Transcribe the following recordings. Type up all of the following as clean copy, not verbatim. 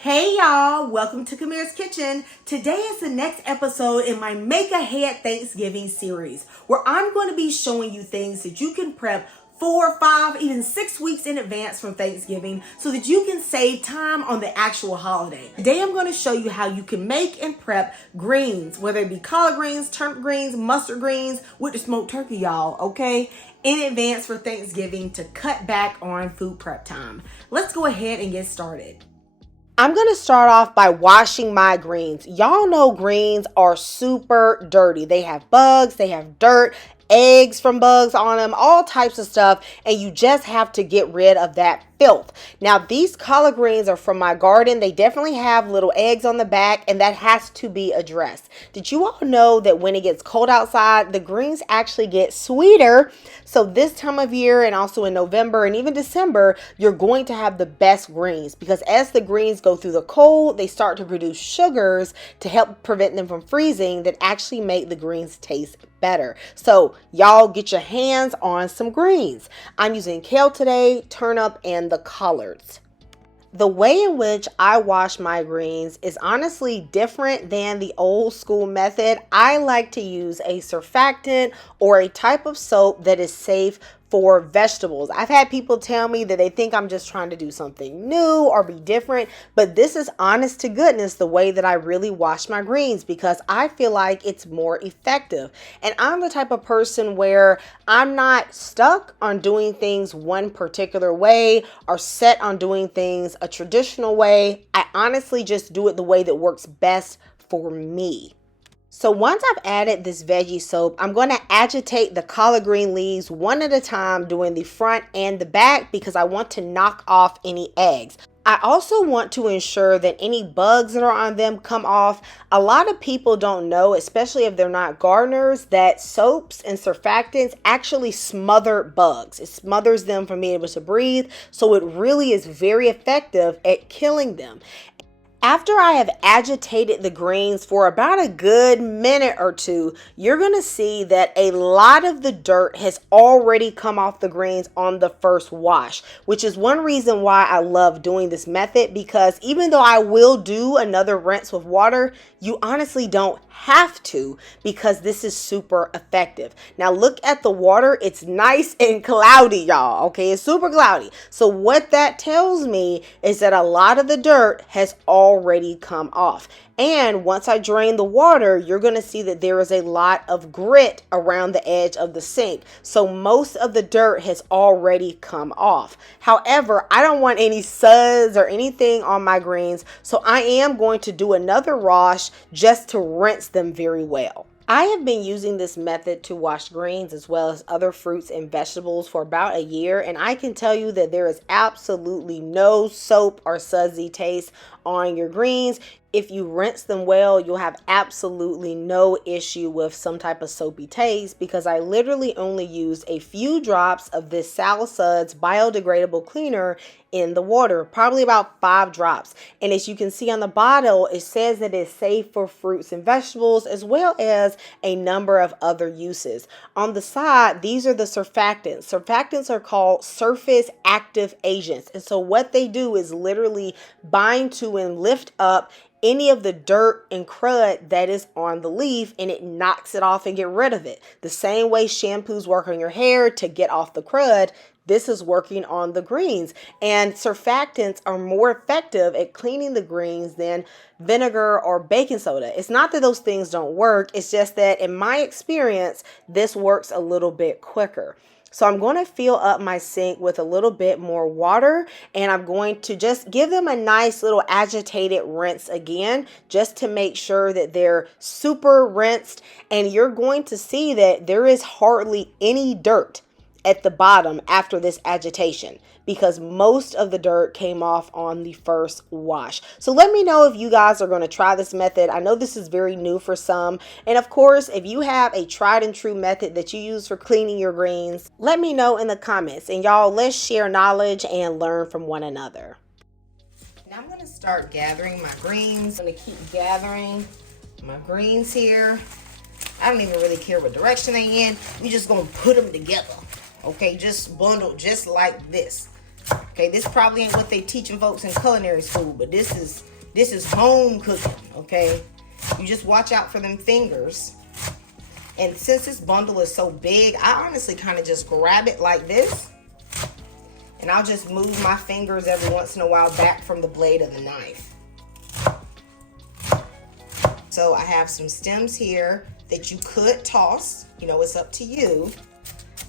Hey y'all, welcome to Kamira's Kitchen. Today is the next episode in my Make Ahead Thanksgiving series, where I'm going to be showing you things that you can prep 4, 5, even 6 weeks in advance from Thanksgiving so that you can save time on the actual holiday. Today I'm going to show you how you can make and prep greens, whether it be collard greens, turnip greens, mustard greens, with the smoked turkey, y'all, okay? In advance for Thanksgiving to cut back on food prep time. Let's go ahead and get started. I'm going to start off by washing my greens. Y'all know greens are super dirty. They have bugs, they have dirt, eggs from bugs on them, all types of stuff, and you just have to get rid of that filth. Now, these collard greens are from my garden. They definitely have little eggs on the back, and that has to be addressed. Did you all know that when it gets cold outside, the greens actually get sweeter? So this time of year and also in November and even December, you're going to have the best greens because as the greens go through the cold, they start to produce sugars to help prevent them from freezing that actually make the greens taste better. So y'all get your hands on some greens. I'm using kale today, turnip, and the collards. The way in which I wash my greens is honestly different than the old school method. I like to use a surfactant or a type of soap that is safe for vegetables. I've had people tell me that they think I'm just trying to do something new or be different, but this is honest to goodness the way that I really wash my greens because I feel like it's more effective. And I'm the type of person where I'm not stuck on doing things one particular way or set on doing things a traditional way. I honestly just do it the way that works best for me. So once I've added this veggie soap, I'm going to agitate the collard green leaves one at a time doing the front and the back because I want to knock off any eggs. I also want to ensure that any bugs that are on them come off. A lot of people don't know, especially if they're not gardeners, that soaps and surfactants actually smother bugs. It smothers them from being able to breathe. So it really is very effective at killing them. After I have agitated the greens for about a good minute or two, you're going to see that a lot of the dirt has already come off the greens on the first wash, which is one reason why I love doing this method because even though I will do another rinse with water, you honestly don't have to because this is super effective. Now look at the water. It's nice and cloudy, y'all. Okay, it's super cloudy. So what that tells me is that a lot of the dirt has already come off. And once I drain the water, you're going to see that there is a lot of grit around the edge of the sink. So most of the dirt has already come off. However, I don't want any suds or anything on my greens. So I am going to do another wash just to rinse them very well. I have been using this method to wash greens as well as other fruits and vegetables for about a year, and I can tell you that there is absolutely no soap or sudsy taste on your greens. If you rinse them well, you'll have absolutely no issue with some type of soapy taste because I literally only used a few drops of this Sal Suds biodegradable cleaner in the water, probably about 5 drops. And as you can see on the bottle, it says that it's safe for fruits and vegetables as well as a number of other uses. On the side, these are the surfactants. Surfactants are called surface active agents. And so what they do is literally bind to and lift up any of the dirt and crud that is on the leaf and it knocks it off and get rid of it. The same way shampoos work on your hair to get off the crud, this is working on the greens. And surfactants are more effective at cleaning the greens than vinegar or baking soda. It's not that those things don't work. It's just that in my experience, this works a little bit quicker. So I'm going to fill up my sink with a little bit more water and I'm going to just give them a nice little agitated rinse again just to make sure that they're super rinsed, and you're going to see that there is hardly any dirt at the bottom after this agitation because most of the dirt came off on the first wash. So let me know if you guys are going to try this method. I know this is very new for some. And of course, if you have a tried and true method that you use for cleaning your greens, let me know in the comments. And y'all, let's share knowledge and learn from one another. Now I'm going to start gathering my greens. I'm going to keep gathering my greens here. I don't even really care what direction they in. We're just going to put them together. Okay, just bundled just like this. Okay, this probably ain't what they teaching folks in culinary school, but this is home cooking, okay? You just watch out for them fingers. And since this bundle is so big, I honestly kind of just grab it like this. And I'll just move my fingers every once in a while back from the blade of the knife. So I have some stems here that you could toss. You know, it's up to you.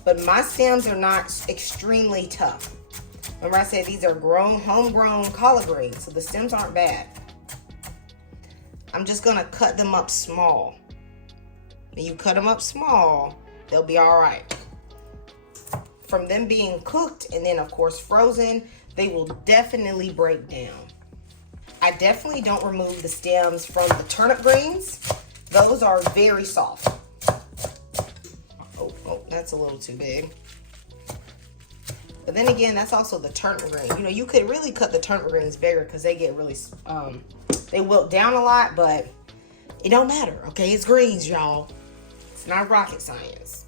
But my stems are not extremely tough. Remember I said these are homegrown collard greens, so the stems aren't bad. I'm just gonna cut them up small. When you cut them up small, they'll be all right. From them being cooked and then of course frozen, they will definitely break down. I definitely don't remove the stems from the turnip greens. Those are very soft. Oh, that's a little too big. But then again, that's also the turnip green. You know, you could really cut the turnip greens bigger because they get really, they wilt down a lot, but it don't matter, okay? It's greens, y'all. It's not rocket science.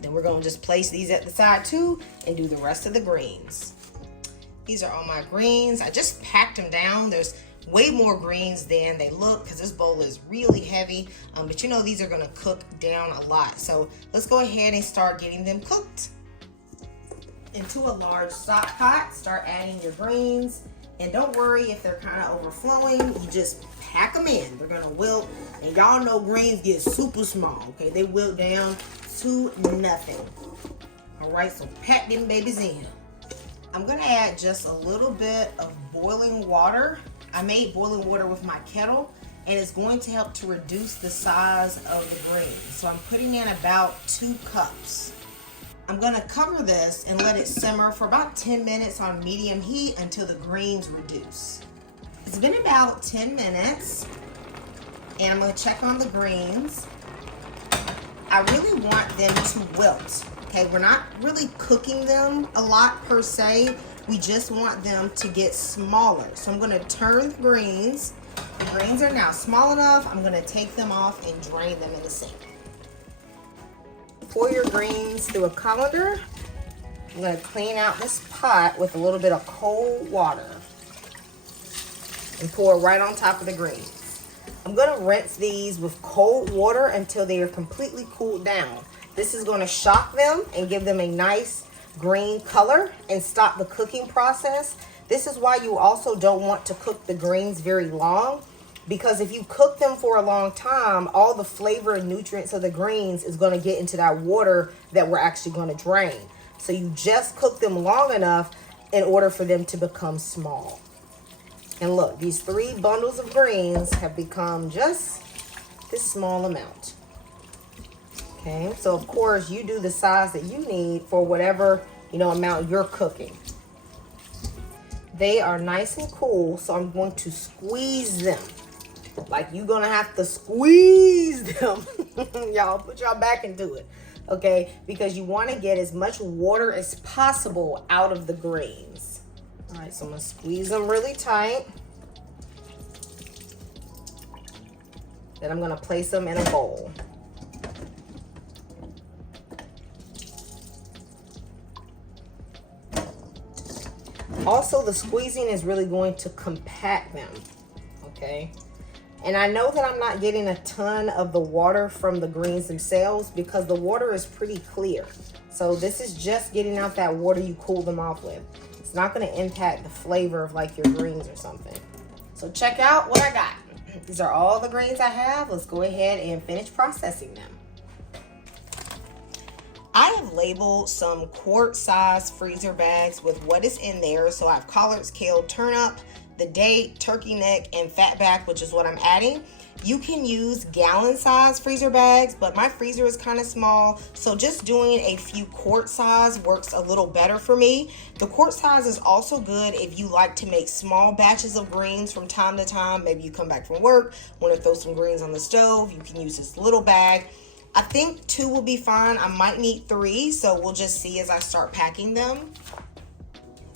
Then we're gonna just place these at the side too and do the rest of the greens. These are all my greens. I just packed them down. There's way more greens than they look because this bowl is really heavy. But you know, these are gonna cook down a lot. So let's go ahead and start getting them cooked. Into a large stock pot, start adding your greens. And don't worry if they're kind of overflowing, you just pack them in. They're gonna wilt, and y'all know greens get super small, okay? They wilt down to nothing. All right, so pack them babies in. I'm gonna add just a little bit of boiling water. I made boiling water with my kettle, and it's going to help to reduce the size of the greens. So I'm putting in about 2 cups. I'm gonna cover this and let it simmer for about 10 minutes on medium heat until the greens reduce. It's been about 10 minutes, and I'm gonna check on the greens. I really want them to wilt, okay? We're not really cooking them a lot per se. We just want them to get smaller. So I'm gonna turn the greens. The greens are now small enough. I'm gonna take them off and drain them in the sink. Pour your greens through a colander. I'm gonna clean out this pot with a little bit of cold water and pour it right on top of the greens. I'm gonna rinse these with cold water until they are completely cooled down. This is gonna shock them and give them a nice green color and stop the cooking process. This is why you also don't want to cook the greens very long, because if you cook them for a long time, all the flavor and nutrients of the greens is going to get into that water that we're actually going to drain. So you just cook them long enough in order for them to become small. And look, these 3 bundles of greens have become just this small amount. Okay, so of course you do the size that you need for whatever, you know, amount you're cooking. They are nice and cool, so I'm going to squeeze them. Like, you're gonna have to squeeze them. Y'all, put y'all back into it, okay? Because you want to get as much water as possible out of the greens. All right, so I'm gonna squeeze them really tight. Then I'm gonna place them in a bowl. Also, the squeezing is really going to compact them, okay? And I know that I'm not getting a ton of the water from the greens themselves because the water is pretty clear. So this is just getting out that water you cool them off with. It's not going to impact the flavor of like your greens or something. So check out what I got. These are all the greens I have. Let's go ahead and finish processing them. I have labeled some quart-size freezer bags with what is in there. So I have collards, kale, turnip, the date, turkey neck, and fat back, which is what I'm adding. You can use gallon-size freezer bags, but my freezer is kind of small, so just doing a few quart size works a little better for me. The quart size is also good if you like to make small batches of greens from time to time. Maybe you come back from work, want to throw some greens on the stove, you can use this little bag. I think 2 will be fine. I might need 3, so we'll just see as I start packing them.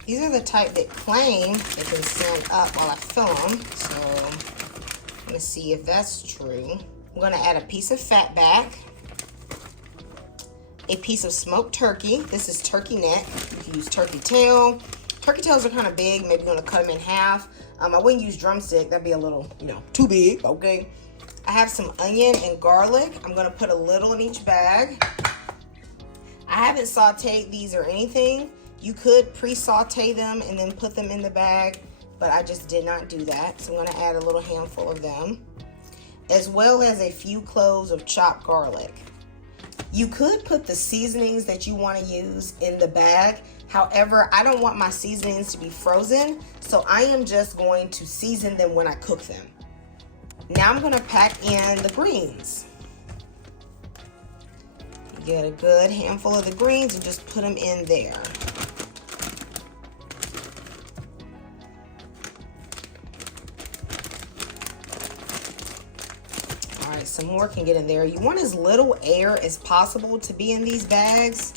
These are the type that claim they can stand up while I fill them. So I'm gonna see if that's true. I'm gonna add a piece of fat back. a piece of smoked turkey. This is turkey neck. You can use turkey tail. Turkey tails are kind of big. Maybe going to cut them in half. I wouldn't use drumstick. That'd be a little, too big. Okay. I have some onion and garlic. I'm going to put a little in each bag. I haven't sauteed these or anything. You could pre-saute them and then put them in the bag, but I just did not do that. So I'm going to add a little handful of them, as well as a few cloves of chopped garlic. You could put the seasonings that you want to use in the bag. However, I don't want my seasonings to be frozen, so I am just going to season them when I cook them. Now I'm going to pack in the greens. You get a good handful of the greens and just put them in there. All right, some more can get in there. You want as little air as possible to be in these bags.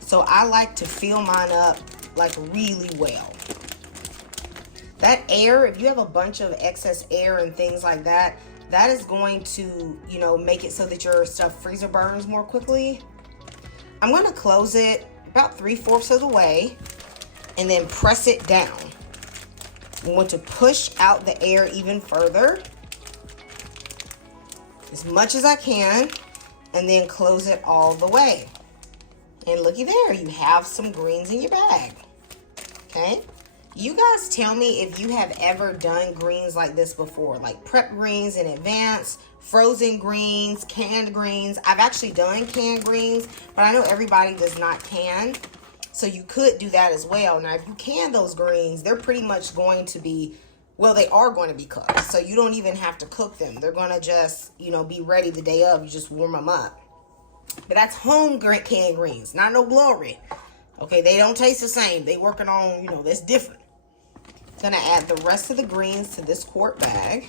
So I like to fill mine up like really well. That air, if you have a bunch of excess air and things like that, that is going to, make it so that your stuff freezer burns more quickly. I'm going to close it about 3/4 of the way and then press it down. I want to push out the air even further, as much as I can, and then close it all the way. And looky there, you have some greens in your bag. Okay? You guys tell me if you have ever done greens like this before, like prep greens in advance, frozen greens, canned greens. I've actually done canned greens, but I know everybody does not can. So you could do that as well. Now, if you can those greens, they're pretty much going to be, well, they are going to be cooked. So you don't even have to cook them. They're going to just, be ready the day of. You just warm them up. But that's home canned greens, not no glory. Okay, they don't taste the same. They working on, that's different. Gonna add the rest of the greens to this quart bag.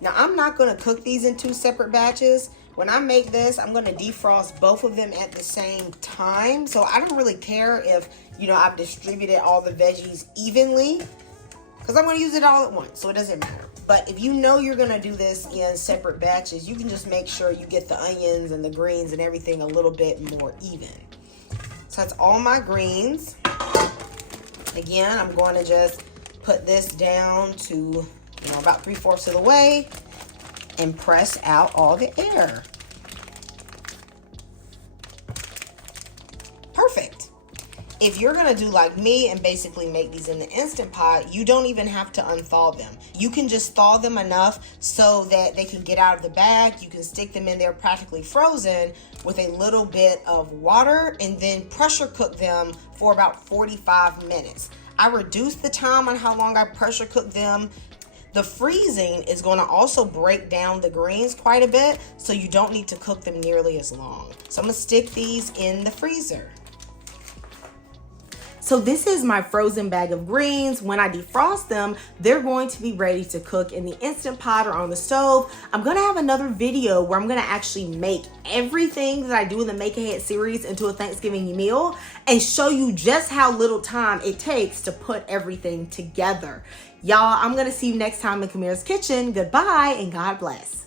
Now, I'm not gonna cook these in 2 separate batches. When I make this, I'm gonna defrost both of them at the same time. So I don't really care if, I've distributed all the veggies evenly, because I'm gonna use it all at once, so it doesn't matter. But if you know you're gonna do this in separate batches, you can just make sure you get the onions and the greens and everything a little bit more even. So that's all my greens. Again, I'm going to just put this down to, about 3/4 of the way and press out all the air. Perfect. If you're gonna do like me and basically make these in the Instant Pot, you don't even have to unthaw them. You can just thaw them enough so that they can get out of the bag. You can stick them in there practically frozen with a little bit of water and then pressure cook them for about 45 minutes. I reduced the time on how long I pressure cook them. The freezing is going to also break down the greens quite a bit, so you don't need to cook them nearly as long. So I'm going to stick these in the freezer. So this is my frozen bag of greens. When I defrost them, they're going to be ready to cook in the Instant Pot or on the stove. I'm gonna have another video where I'm gonna actually make everything that I do in the Make Ahead series into a Thanksgiving meal and show you just how little time it takes to put everything together. Y'all, I'm gonna see you next time in Camille's Kitchen. Goodbye and God bless.